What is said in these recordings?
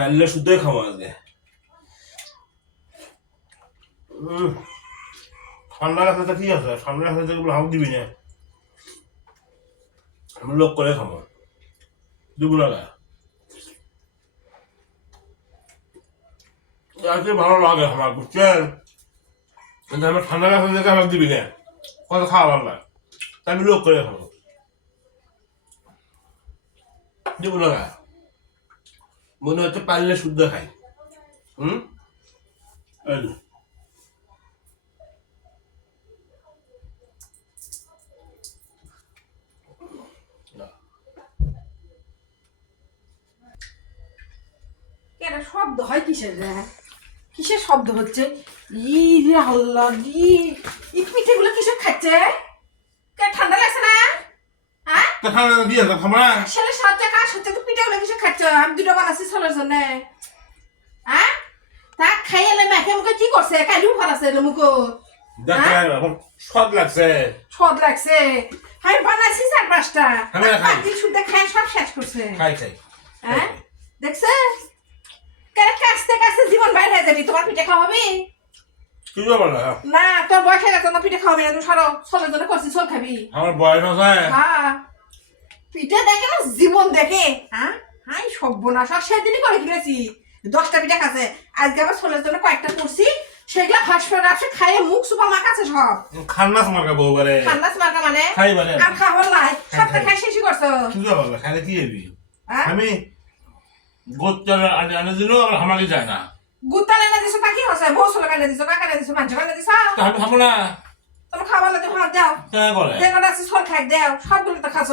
পারলে শুদ্ধই খাবো আজকে। ঠান্ডা লাগছে তো কি আছে, ঠান্ডা লাগছে তো হাঁক দিবি না, আমি লোক করে খাবো দিব না। আজকে ভালো লাগে আমার, বুঝছেন? কিন্তু আমার ঠান্ডা লাগছে দেখে হাঁক দিবি না, কত খাওয়া ভালো লাগে, তাই আমি লোক করে খাবো দিব না। মনে হচ্ছে পারলে শুদ্ধ খাই। হুম, কেন শব্দ হয় কিসের রে? কিসের শব্দ হচ্ছে? ই রে আল্লাহ ই এই পিঠেগুলো কিসের খাচ্ছে? কে ঠান্ডা লাগছে না? হ্যাঁ ঠান্ডা দিয়ে খাবো না। ছেলে সাথে কাজ হচ্ছে তো পিঠেগুলো কিসের খাচ্ছে? আমি দুটো বানাচ্ছি ছেলের জন্য। হ্যাঁ তা খাইলে মেখে মুখে কি করছে? কালি উফার আছে মুখো। স্বাদ লাগছে, স্বাদ লাগছে। আমি বানাইছি 4-5টা। আমি খাই। দিন শুদ্ধ খাই সব শেষ করছে। খাই খাই। হ্যাঁ দেখছে? কাছতে কাছতে জীবন বাইরে হয়ে যাবি, তোমার পিঠে খাওয়াবি কি যাবো না? না? তোর বয়স হয়ে গেছে না, পিঠে খাওয়াবি না। তুমি সরো, ছোলের জন্য করছি, ছোল খাবি। আমার বয়স আছে। হ্যাঁ পিঠে দেখে না জীবন দেখে। হ্যাঁ হাই সর্বনাশ, আর সেদিনই করে কিনেছি 10টা পিঠে খাচ্ছে। আজকে আবার ছোলের জন্য কয়েকটা করছি, সেগুলা হাসপাতালে আসে খাইয়ে মুখ সুপা মাখাচ্ছে সব। খান্নাস মার্কা বউ বারে, খান্নাস মার্কা মানে খাই বারে আর খাওয়ার নাই, সবটা খাই শেষই করছো। কি যাবো না, খাইলে কি হবি? হ্যাঁ আমি গোচ্চার আনে দিল আর আমাকে যায় না। গুতালে না দিছো তা কি হচ্ছে? বউ ছোলে কানে দিছো, কাকানে দিছো, মানুষ কানে দিছো। তা আমি খাবো না। তুমি খাবার লাগে ভাত দাও, কেন করে? দেখো আছে ছোল খাই দাও, সবগুলো তো খাচ্ছ।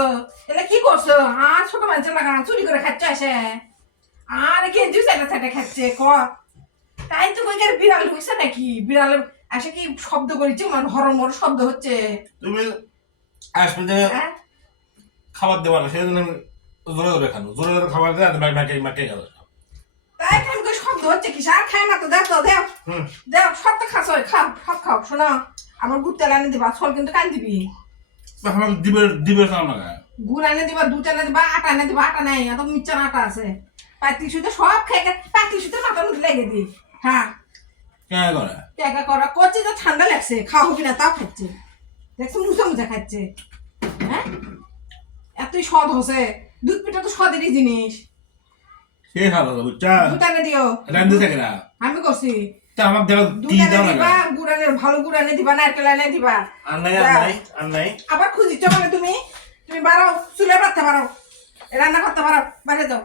এটা কি করছো? আর ছোট মানুষের লাগা চুরি করে খাচ্ছে আসে, আর কি দুই চারটা চারটা খাচ্ছে ক। তাই তো কই বিড়াল ঢুকছে নাকি? বিড়াল আসে কি শব্দ করেছে, মানে হরমর শব্দ হচ্ছে। তুমি আসলে হ্যাঁ খাবার দেওয়া না, সেজন্য আমি জোরে জোরে খানো, জোরে জোরে খাবার দেয় আর মাকে মাকে গেল। তাই কেন করে শব্দ হচ্ছে কি? আর খায় না তো, দেও তো দেও দেও, সব তো খাচ্ছ, খাও সব খাও। শোনো আমার গুড় তেল এনে দিবা, ছল কিন্তু কান দিবি। আমাকে দিবে দিবে খাও না। গুড় এনে দিবা, দুধ এনে দিবা, আটা এনে দিবা। আটা নাই, এত মিচ্ছার আটা আছে। পাতি সুতো সব খেয়ে পাতি সুতো মাথার মধ্যে লেগে দি। হ্যাঁ কেন করে? টেকা করা করছি তো ঠান্ডা লাগছে, খাওয়া হবি না তাও খাচ্ছে। দেখছো মুছে মুছে খাচ্ছে। হ্যাঁ এতই স্বাদ হচ্ছে, দুধ পিঠা তো স্বাদেরই জিনিস। সে খাবো বুঝছা? দুধ এনে দিও। রান্ধে থাকে না, আমি করছি। তা আমার দেওয়া দুধ কি এনে দাও দিবা, না? গুড় এনে, ভালো গুড় এনে দিবা, নারকেল এনে দিবা। আর নাই আর নাই আর নাই। আবার খুঁজিচ্ছ মানে তুমি? তুমি বাড়াও, চুলে পারতে পারো, রান্না করতে পারো, বাইরে যাও।